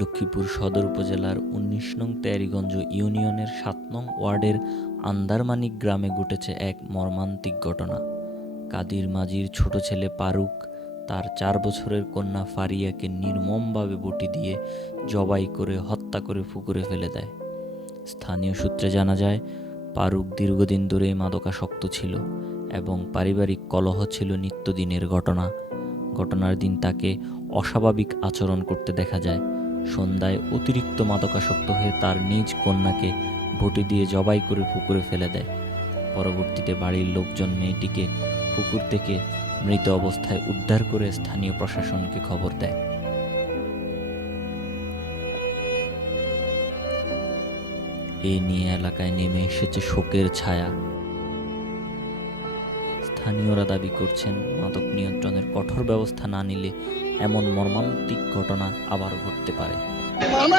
লক্ষ্মীপুর সদর উপজেলার উনিশ নং তেয়ারিগঞ্জ ইউনিয়নের সাত নং ওয়ার্ডের আন্দারমানিক গ্রামে ঘটেছে এক মর্মান্তিক ঘটনা। কাদির মাজির ছোট ছেলে পারুক তার চার বছরের কন্যা ফারিয়াকে নির্মমভাবে বটি দিয়ে জবাই করে হত্যা করে পুকুরে ফেলে দেয়। স্থানীয় সূত্রে জানা যায় পারুক দীর্ঘদিন ধরে মাদকাসক্ত ছিল এবং পারিবারিক কলহ ছিল নিত্যদিনের ঘটনা। ঘটনার দিন তাকে অস্বাভাবিক আচরণ করতে দেখা যায়। সন্ধ্যায় অতিরিক্ত মাদকাসক্ত হয়ে তার নিজ কন্যাকে বটি দিয়ে জবাই করে পুকুরে ফেলে দেয়। পরবর্তীতে বাড়ির লোকজন মেয়েটিকে পুকুর থেকে মৃত অবস্থায় উদ্ধার করে স্থানীয় প্রশাসনকে খবর দেয়। এ নিয়ে এলাকায় নেমে এসেছে শোকের ছায়া। স্থানীয়রা দাবি করছেন, মাদক নিয়ন্ত্রণের কঠোর ব্যবস্থা না নিলে এমন মর্মান্তিক ঘটনা আবার ঘটতে পারে। আমরা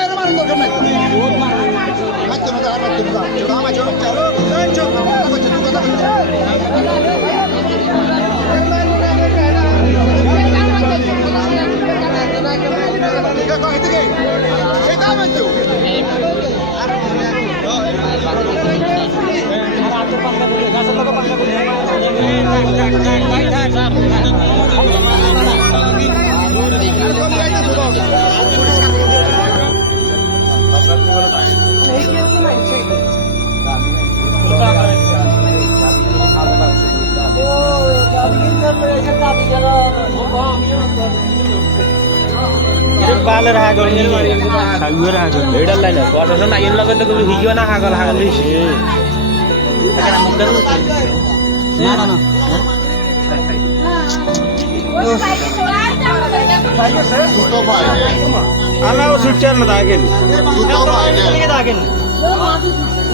বালের হাগল সাগুয়ের হাগল এটার লাইন প্রশাসন আইন লগে তো না হাগল হাগল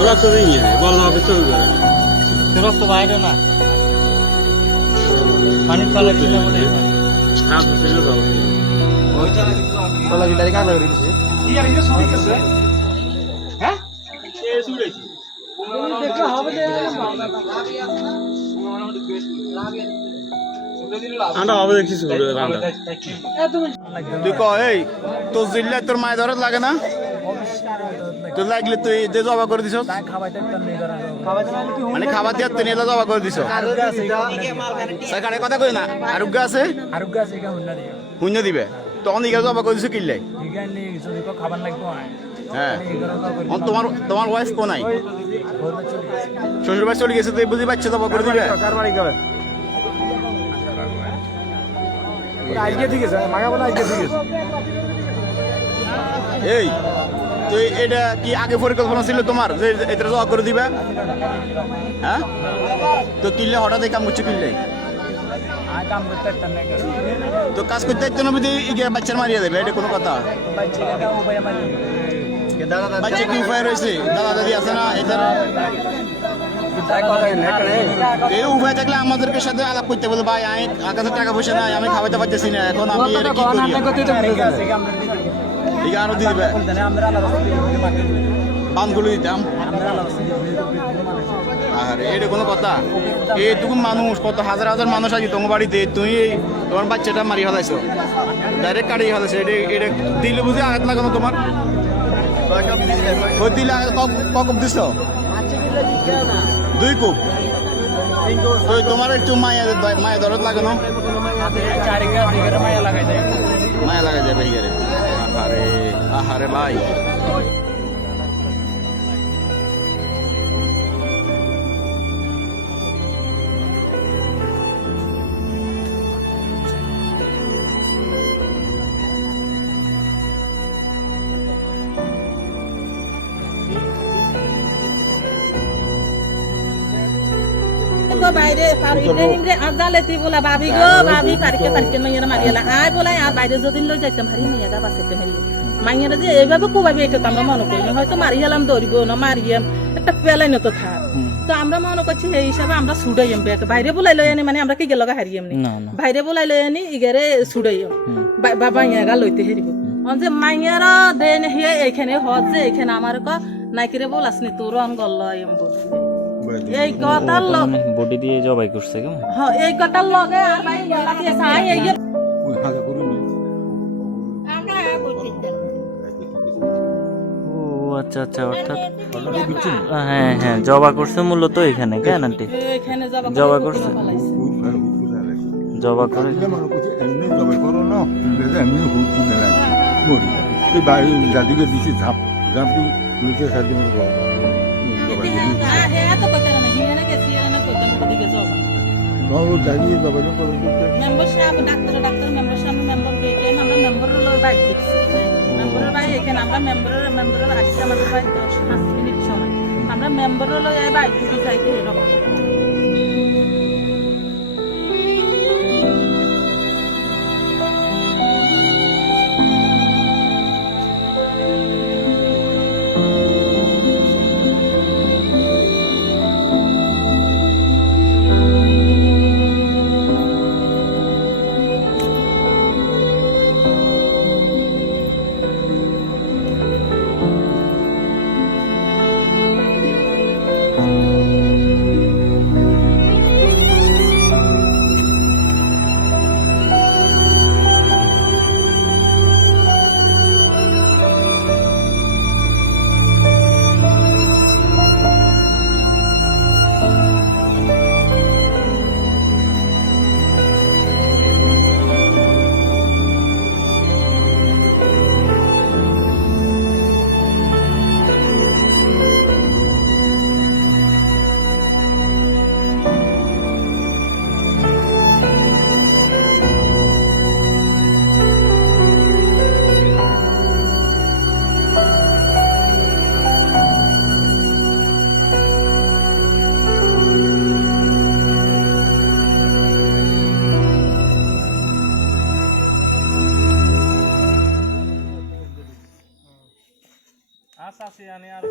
না তো দিই না তো করে তোর বাইরে না পানি চলে কিনা বলে হ্যাঁ তো সেটা যাও তোলা গিটারি কাজ করে দিছে? ইয়ার এটা শুটি গেছে হ্যাঁ? এ শুটেছি দেখা হবে যে আন্ডা হবে দেখছিস তুই ক এই তোর জিল্লা তোর মায়ের ধরে লাগে না? তোর লাগলে তুই যে জবা করে দিছ মানে খাবার দিয়ে তুই নিয়ে জবা করে দিছ সরকারের কথা কই না? আরোগ্য আছে? আরোগ্য আছে শূন্য দিবে। তখন ইগা জবা করে দিছ কিনলে? নি খাবার লাগবো হ্যাঁ তোমার তোমার ওয়াইফ কোন নাই? শ্বশুর বাড়ি চলে গেছে তুই বুঝি পাচ্ছ জবা করে দিবে? কার বাড়ি যাবে আজকে ঠিক আছে মাগা বলে আজকে ঠিক আছে। এই তুই এটা কি আগে পরিকল্পনা ছিল তোমার? যে এটা জবা করে দিবে? হ্যাঁ? তো কিনলে হঠাৎ এই কাম করছ কিনলে? তো কাজ করতে একজন বাচ্চার মারিয়ে দেবে, এটা কোনো কথা? বাচ্চা কি উপায় রয়েছে? দাদা দাদি আছে না এটার এই উপায় থাকলে আমাদেরকে সাথে আলাপ করতে বলে ভাই আমি কাছে টাকা পয়সা নাই, আমি খাওয়াতে পারতেছি না, এখন আমি এটা কি করি? আমরা আরও দিয়ে দিবে। আলাদা দিতাম। আর এটা কোনো কথা। এইটুকু মানুষ কত হাজার হাজার মানুষ আছে তোমার বাড়িতে তুমি তোমার বাচ্চাটা মারি ফেলাইছো। ডাইরেক্ট কাটিয়ে ফেলাইছো এটা এটা দিলে বুঝি আঘাত লাগানো তোমার? দিলে আঘাত ক- কুপ দিছ? দুই কুপ তোমার একটু মায়া মায়া দরদ লাগানো মায়া লাগাই যাবে এখানে আহারে আহারে ভাই। বাইরে পারিলে হিমরে আজালে তুই বলা ভাবি গো ভাবি পারিকে পারিকে মাইয়ারা মারিয়ালা। আয় বলাই আর বাইরে যদি লই যাইতাম হারি মাইয়াটা বাঁচাইতে মারিয়ে। মাইয়ারা যে এইভাবে কোবাবে এটা তো আমরা মনে করি না হয়তো মারিয়ালাম ধরিব না মারিয়াম। একটা পেলাই না তো থাক। তো আমরা মনে করছি এই হিসাবে আমরা ছুটাইম বাইরে বলাই লই আনি মানে আমরা কি গেলগা হারিয়াম নি? বাইরে বলাই লই আনি ইগারে ছুটাইম বাবা মাইয়ারা লইতে হেরিব। যে মাইয়ারা দেন হে এইখানে হজ যে এইখানে আমার ক নাইকিরে বলাসনি তোর অন গল্ল বলছি। এই লগ বডি দিয়ে জবাই করছে কেমন? হ্যাঁ এই লগে আর ভাই গলা দিয়ে চাই এই যে আচ্ছা আচ্ছা অর্থাৎ হ্যাঁ হ্যাঁ জবা করছে মূলত এখানে কেন আন্টি? জবা করছে? জবা করে মনে এমনি করো না এমনি মরি এই বাড়ি দাদিকে দিছি ঝাপ ঝাপ সাথে বাবু দাঁড়িয়ে জবাই করে করতে মেম্বার সাহেব ডাক্তার ডাক্তার মেম্বার সাহেব মেম্বার হইতে আমরা মেম্বারের লই বাইক দেখছি মেম্বারের বাই এখানে আমরা মেম্বারের মেম্বারের আসছে আমাদের বাই দশ পাঁচ মিনিট সময়। আমরা মেম্বারের লই বাইক দিতে যাইতে এরকম। আচ্ছা আচ্ছা আমি আর